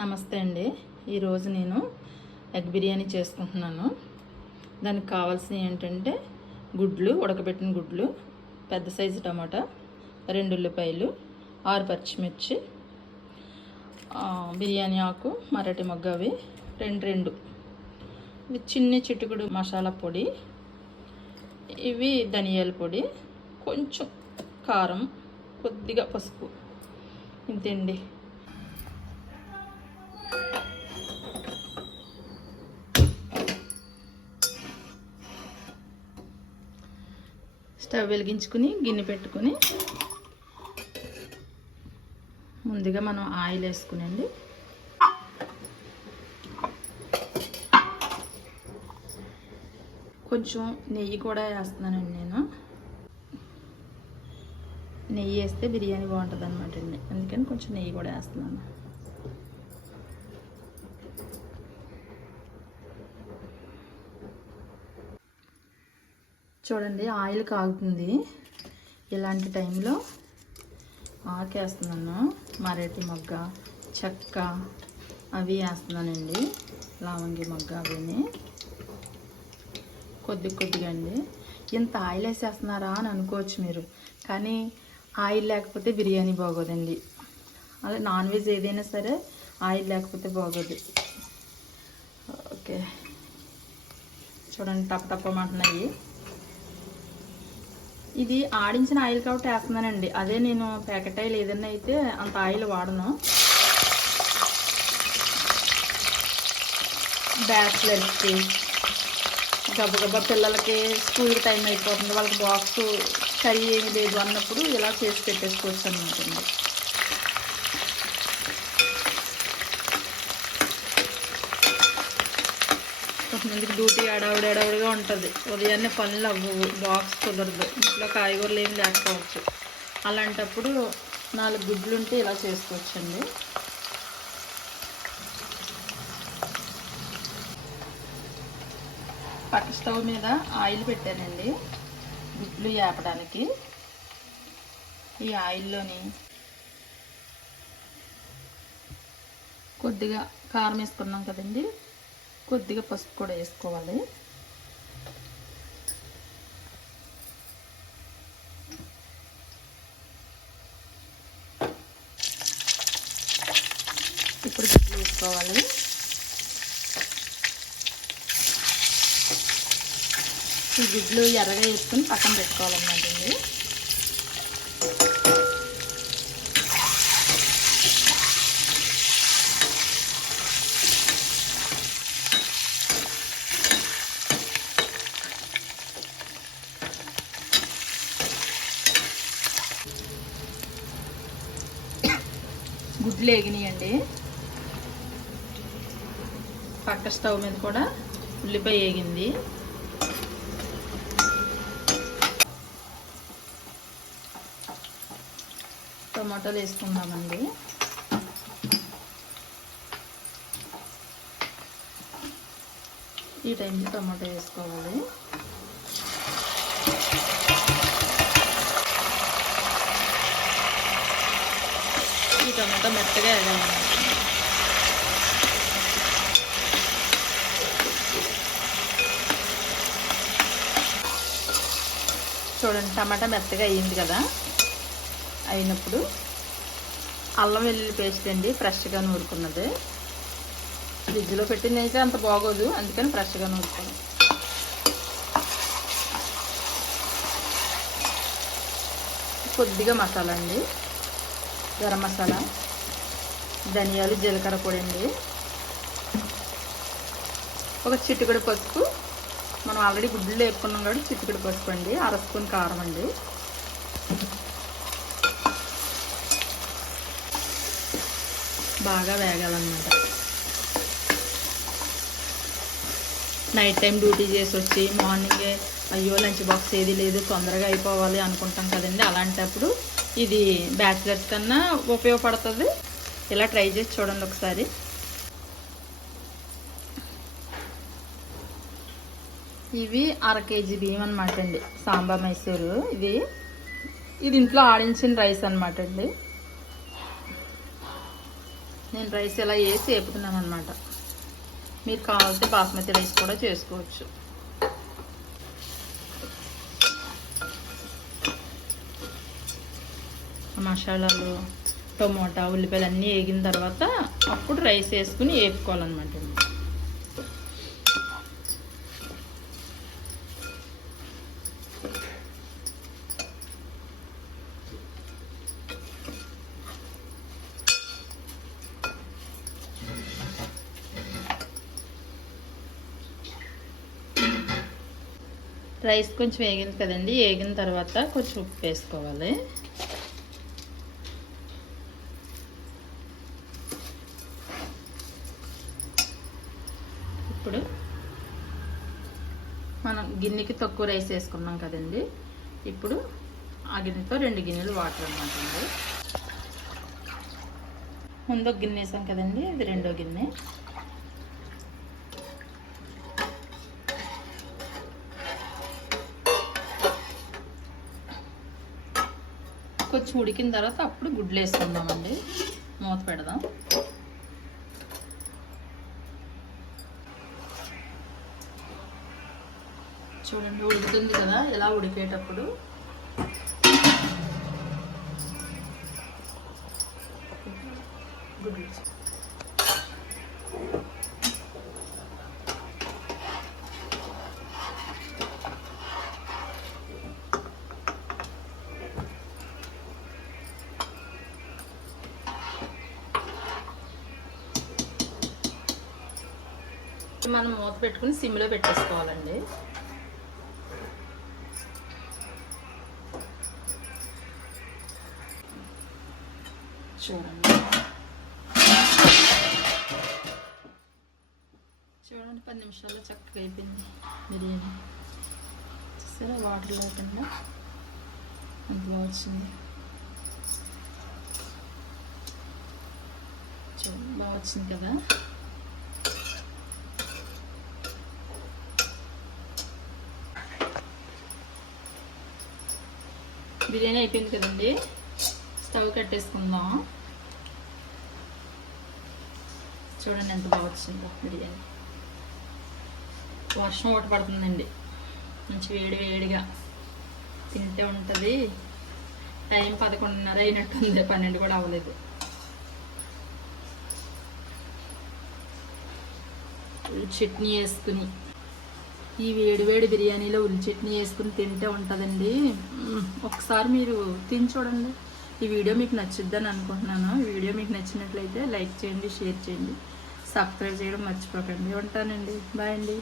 నమస్తే అండి. ఈరోజు నేను ఎగ్ బిర్యానీ చేసుకుంటున్నాను. దానికి కావాల్సినవి ఏంటంటే గుడ్లు ఉడకబెట్టిన గుడ్లు పెద్ద సైజు టమాటా రెండు ఉల్లిపాయలు ఆరు పచ్చిమిర్చి బిర్యానీ ఆకు మరటి మొగ్గ అవి రెండు రెండు. చిన్ని చిన్న చిటుకుడు మసాలా పొడి ఇవి ధనియాల పొడి కొంచెం కారం కొద్దిగా పసుపు. ఇంతండి. స్టవ్ వెలిగించుకుని గిన్నె పెట్టుకుని ముందుగా మనం ఆయిల్ వేసుకునండి. కొంచెం నెయ్యి కూడా వేస్తున్నానండి నేను. నెయ్యి వేస్తే బిర్యానీ బాగుంటుంది అనమాట అండి. అందుకని కొంచెం నెయ్యి కూడా వేస్తున్నాను. చూడండి ఆయిల్ కాగుతుంది. ఇలాంటి టైంలో ఆకేస్తున్నాను. మరటి మొగ్గ చెక్క అవి వేస్తున్నానండి. లవంగి మొగ్గ అవిని కొద్ది కొద్దిగా అండి. ఇంత ఆయిల్ వేసేస్తున్నారా అని అనుకోవచ్చు మీరు. కానీ ఆయిల్ లేకపోతే బిర్యానీ బాగోదండి. అదే నాన్ వెజ్ ఏదైనా సరే ఆయిల్ లేకపోతే బాగోదు. ఓకే. చూడండి తప్ప టప్పమంటున్నాయి ఇది ఆడించిన ఆయిల్ కాబట్టి వేస్తున్నానండి. అదే నేను ప్యాకెట్ ఆయిల్ ఏదైనా అయితే అంత ఆయిల్ వాడను. బ్యాచిలర్స్కి గబగబా పిల్లలకి స్కూల్ టైం అయిపోతుంది. వాళ్ళకి బాక్స్ కర్రీ ఏమి లేదు అన్నప్పుడు ఇలా చేసి పెట్టేసుకోవచ్చు అనమాట కొంతమందికి డ్యూటీ ఆడావిడ ఆడావిడిగా ఉంటుంది. ఉదయాన్నే పనులు అవ్వవు బాక్స్ కుదరదు ఇంట్లో కాయగూరలు ఏం లేకపోవచ్చు. అలాంటప్పుడు నాలుగు గుడ్లు ఉంటే ఇలా చేసుకోవచ్చండి. పక్క స్టవ్ మీద ఆయిల్ పెట్టానండి. గుడ్లు వేపడానికి ఈ ఆయిల్లోని కొద్దిగా కారం వేసుకున్నాం కదండి. కొద్దిగా పసుపు కూడా వేసుకోవాలి. ఇప్పుడు గుడ్లు వేసుకోవాలి. ఈ గుడ్లు ఎర్రగా వేసుకుని పక్కన పెట్టుకోవాలన్నమాట అండి గుడ్లు వేగినాయండి పక్క స్టవ్ మీద కూడా ఉల్లిపాయ వేగింది టమాటాలు వేసుకుందామండి. ఈ టైంలో టమాటా వేసుకోవాలి. ఈ టమాటా మెత్తగా వేయాలి చూడండి టమాటా మెత్తగా అయ్యింది కదా. అయినప్పుడు అల్లం వెల్లుల్లి పేస్ట్ అండి ఫ్రెష్గా నూరుకున్నది. ఫ్రిడ్జ్లో పెట్టింది అయితే అంత బాగోదు అందుకని ఫ్రెష్గా నూరుకోను కొద్దిగా మసాలా అండి గరం మసాలా ధనియాలు జీలకర్ర పొడి అండి. ఒక చిట్టుకడి పసుపు మనం ఆల్రెడీ గుడ్లు వేపుకున్నాం కాబట్టి చిట్టుకడి పసుపు అండి అర స్పూన్ కారం అండి. బాగా వేగాలన్నమాట. నైట్ టైం డ్యూటీ చేసి వచ్చి మార్నింగే అయ్యో లంచ్ బాక్స్ ఏది లేదు తొందరగా అయిపోవాలి అనుకుంటాం కదండి. అలాంటప్పుడు ఇది బ్యాచిలర్స్ కన్నా ఉపయోగపడుతుంది. ఇలా ట్రై చేసి చూడండి ఒకసారి. ఇవి అర కేజీ బియ్యం అనమాట అండి. సాంబార్ మైసూరు. ఇది ఇది ఇంట్లో ఆడించిన రైస్ అనమాట అండి. నేను రైస్ ఇలా వేసి వేపుతున్నాను అనమాట మీరు కావాల్సి బాస్మతి రైస్ కూడా చేసుకోవచ్చు. మసాలాలు టమోటా ఉల్లిపాయలు అన్నీ వేగిన తర్వాత అప్పుడు రైస్ వేసుకుని వేపుకోవాలన్నమాట. రైస్ కొంచెం వేగింది కదండి వేగిన తర్వాత కొంచెం ఉప్పు వేసుకోవాలి. ఇప్పుడు మనం గిన్నెకి తక్కువ రైస్ వేసుకున్నాం కదండి ఇప్పుడు ఆ గిన్నెతో రెండు గిన్నెలు వాటర్ అన్నమాట అండి. ముందు ఒక గిన్నె వేసాం కదండి ఇది రెండో గిన్నె. కొంచెం ఉడికిన తర్వాత అప్పుడు గుడ్లు వేసుకుందామండి మూత పెడదాం. చూడండి ఉడుకుతుంది కదా ఇలా ఉడికేటప్పుడు గుడ్లు మనం మూత పెట్టుకుని సిమ్లో పెట్టేసుకోవాలండి. చూడండి. చూడండి పది నిమిషాల్లో చక్కగా అయిపోయింది బిర్యానీ. చూసారా వాటర్ లేకుండా అంత బాగా వచ్చింది. చూడండి బాగా వచ్చింది కదా. బిర్యానీ అయిపోయింది కదండి. స్టవ్ కట్టేసుకుందాం. చూడండి ఎంత బాగా వచ్చిందో బిర్యానీ. వర్షం ఒకటి పడుతుందండి. మంచి వేడి వేడిగా తింటే ఉంటుంది. టైం పదకొండున్నర అయినట్టుంది పన్నెండు కూడా అవ్వలేదు. చట్నీ వేసుకుని ఈ వేడి వేడి బిర్యానీలో ఉల్లి చట్నీ వేసుకుని తింటే ఉంటుందండి. ఒకసారి మీరు తిని చూడండి. ఈ వీడియో మీకు నచ్చుద్దని అనుకుంటున్నాను. ఈ వీడియో మీకు నచ్చినట్లయితే లైక్ చేయండి షేర్ చేయండి. సబ్స్క్రైబ్ చేయడం మర్చిపోకండి. ఉంటానండి. బాయ్ అండి.